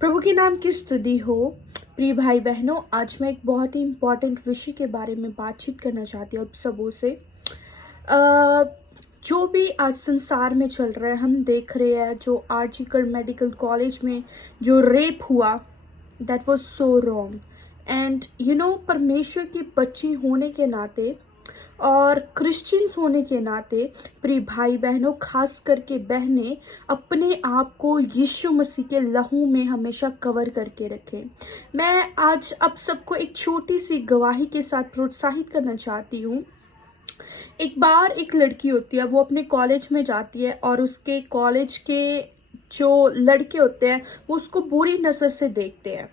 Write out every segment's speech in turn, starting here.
प्रभु के नाम की स्तुति हो। प्रिय भाई बहनों, आज मैं एक बहुत ही इम्पोर्टेंट विषय के बारे में बातचीत करना चाहती हूँ आप सबों से। जो भी आज संसार में चल रहा है, हम देख रहे हैं जो आरजीकर मेडिकल कॉलेज में जो रेप हुआ, that was so wrong. And परमेश्वर की बच्ची होने के नाते और क्रिश्चियंस होने के नाते, प्रिय भाई बहनों, खास करके बहनें, अपने आप को यीशु मसीह के लहू में हमेशा कवर करके रखें। मैं आज आप सबको एक छोटी सी गवाही के साथ प्रोत्साहित करना चाहती हूँ। एक बार एक लड़की होती है, वो अपने कॉलेज में जाती है और उसके कॉलेज के जो लड़के होते हैं वो उसको बुरी नज़र से देखते हैं।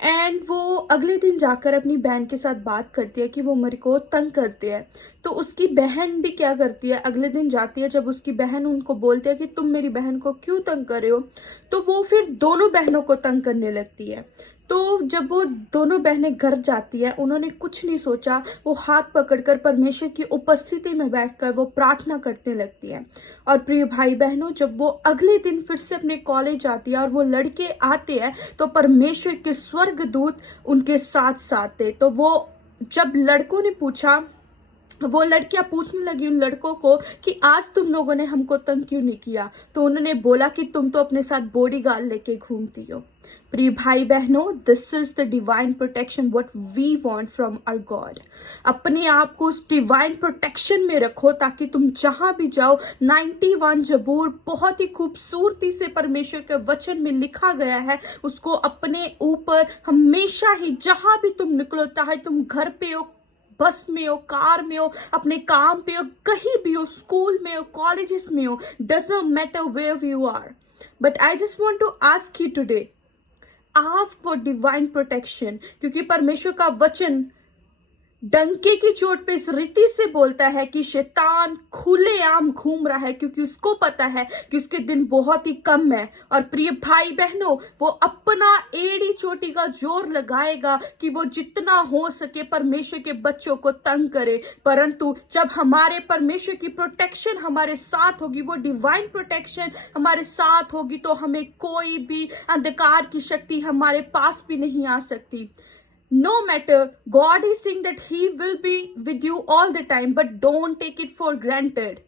एंड वो अगले दिन जाकर अपनी बहन के साथ बात करती है कि वो मेरे को तंग करते हैं। तो उसकी बहन भी क्या करती है, अगले दिन जाती है, जब उसकी बहन उनको बोलती है कि तुम मेरी बहन को क्यों तंग कर रहे हो, तो वो फिर दोनों बहनों को तंग करने लगती है। तो जब वो दोनों बहनें घर जाती है, उन्होंने कुछ नहीं सोचा, वो हाथ पकड़कर परमेश्वर की उपस्थिति में बैठकर वो प्रार्थना करने लगती है। और प्रिय भाई बहनों, जब वो अगले दिन फिर से अपने कॉलेज जाती है और वो लड़के आते हैं, तो परमेश्वर के स्वर्गदूत उनके साथ साथ थे। तो वो जब लड़कों ने पूछा, वो लड़कियां पूछने लगी उन लड़कों को कि आज तुम लोगों ने हमको तंग क्यों नहीं किया, तो उन्होंने बोला कि तुम तो अपने साथ बॉडीगार्ड लेके घूमती हो। प्रिय भाई बहनों, this is the divine protection what we want from our God. अपने आप को उस डिवाइन प्रोटेक्शन में रखो ताकि तुम जहां भी जाओ। 91 जबूर बहुत ही खूबसूरती से परमेश्वर के वचन में लिखा गया है, उसको अपने ऊपर हमेशा ही, जहां भी तुम निकलो, चाहे तुम घर पे हो, बस में हो, कार में हो, अपने काम पे हो, कहीं भी हो, स्कूल में हो, कॉलेजेस में हो, doesn't matter where you are, but I just want to ask you today, ask for divine protection. क्योंकि परमेश्वर का वचन डंके की चोट पे इस रीति से बोलता है कि शैतान खुलेआम घूम रहा है, क्योंकि उसको पता है कि उसके दिन बहुत ही कम है। और प्रिय भाई बहनों, वो अपना एड़ी चोटी का जोर लगाएगा कि वो जितना हो सके परमेश्वर के बच्चों को तंग करे। परंतु जब हमारे परमेश्वर की प्रोटेक्शन हमारे साथ होगी, वो डिवाइन प्रोटेक्शन हमारे साथ होगी, तो हमें कोई भी अंधकार की शक्ति हमारे पास भी नहीं आ सकती। No matter, God is saying that He will be with you all the time, but don't take it for granted.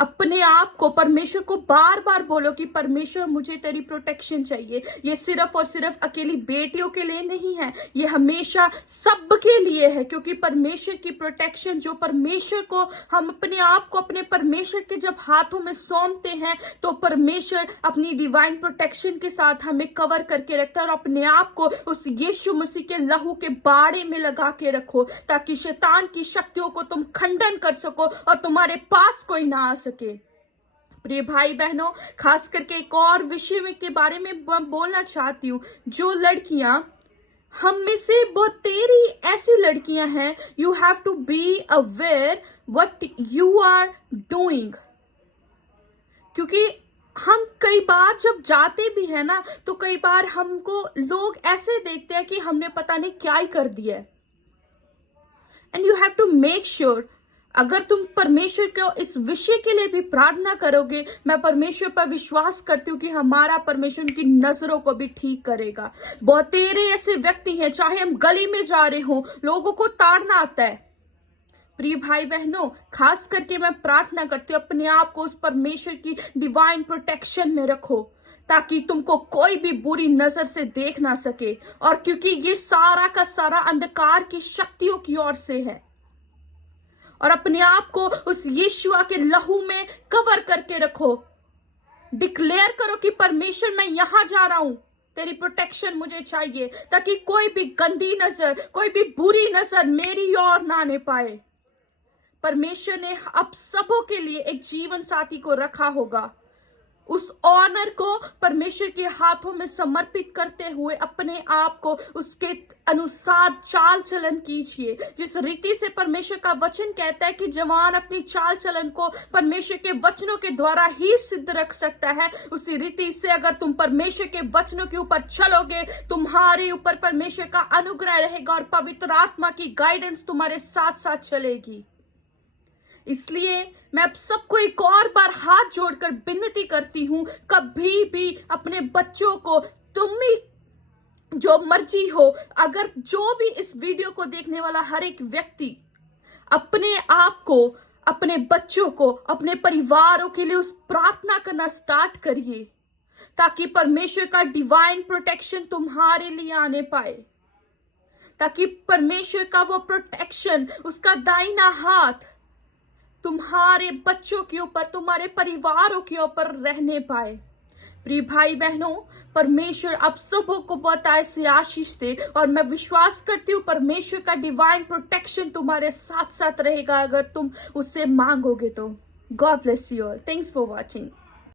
अपने आप को, परमेश्वर को बार बार बोलो कि परमेश्वर मुझे तेरी प्रोटेक्शन चाहिए। ये सिर्फ और सिर्फ अकेली बेटियों के लिए नहीं है, ये हमेशा सबके लिए है। क्योंकि परमेश्वर की प्रोटेक्शन, जो परमेश्वर को हम अपने आप को अपने परमेश्वर के जब हाथों में सौंपते हैं, तो परमेश्वर अपनी डिवाइन प्रोटेक्शन के साथ हमें कवर करके रखता है। और अपने आप को उस यीशु मसीह के लहू के बाड़े में लगा के रखो, ताकि शैतान की शक्तियों को तुम खंडन कर सको और तुम्हारे पास कोई ना आ सके। प्रिय भाई बहनों, खास करके एक और विषय में के बारे में बोलना चाहती हूँ। जो लड़कियां, हम में से बहुत तेरी ऐसी लड़कियां हैं, you have to be aware what you are doing. क्योंकि हम कई बार जब जाते भी है ना, तो कई बार हमको लोग ऐसे देखते हैं कि हमने पता नहीं क्या ही कर दिया है। And you have to make sure, अगर तुम परमेश्वर को इस विषय के लिए भी प्रार्थना करोगे, मैं परमेश्वर पर विश्वास करती हूँ कि हमारा परमेश्वर उनकी नजरों को भी ठीक करेगा। बहुत तेरे ऐसे व्यक्ति हैं, चाहे हम गली में जा रहे हो, लोगों को ताड़ना आता है। प्रिय भाई बहनों, खास करके मैं प्रार्थना करती हूँ, अपने आप को उस परमेश्वर की डिवाइन प्रोटेक्शन में रखो, ताकि तुमको कोई भी बुरी नजर से देख ना सके। और क्योंकि ये सारा का सारा अंधकार की शक्तियों की ओर से है, और अपने आप को उस यीशुआ के लहू में कवर करके रखो। डिक्लेयर करो कि परमेश्वर, मैं यहां जा रहा हूं, तेरी प्रोटेक्शन मुझे चाहिए, ताकि कोई भी गंदी नजर, कोई भी बुरी नजर मेरी ओर ना आने पाए। परमेश्वर ने अब सबों के लिए एक जीवन साथी को रखा होगा। उस ऑनर को परमेश्वर के हाथों में समर्पित करते हुए अपने आप को उसके अनुसार चाल चलन कीजिए। जिस रीति से परमेश्वर का वचन कहता है कि जवान अपनी चाल चलन को परमेश्वर के वचनों के द्वारा ही सिद्ध रख सकता है, उसी रीति से अगर तुम परमेश्वर के वचनों के ऊपर चलोगे, तुम्हारे ऊपर परमेश्वर का अनुग्रह रहेगा और पवित्र आत्मा की गाइडेंस तुम्हारे साथ साथ चलेगी। इसलिए मैं अब सबको एक और बार हाथ जोड़कर विनती करती हूं, कभी भी अपने बच्चों को तुम भी जो मर्जी हो, अगर जो भी इस वीडियो को देखने वाला हर एक व्यक्ति अपने आप को, अपने बच्चों को, अपने परिवारों के लिए उस प्रार्थना करना स्टार्ट करिए, ताकि परमेश्वर का डिवाइन प्रोटेक्शन तुम्हारे लिए आने पाए, ताकि परमेश्वर का वो प्रोटेक्शन, उसका दाहिना हाथ तुम्हारे बच्चों के ऊपर, तुम्हारे परिवारों के ऊपर रहने पाए। प्रिय भाई बहनों, परमेश्वर आप सबों को बहुत ऐसी आशीष दे, और मैं विश्वास करती हूँ परमेश्वर का डिवाइन प्रोटेक्शन तुम्हारे साथ साथ रहेगा अगर तुम उससे मांगोगे तो। God bless you all. Thanks for watching.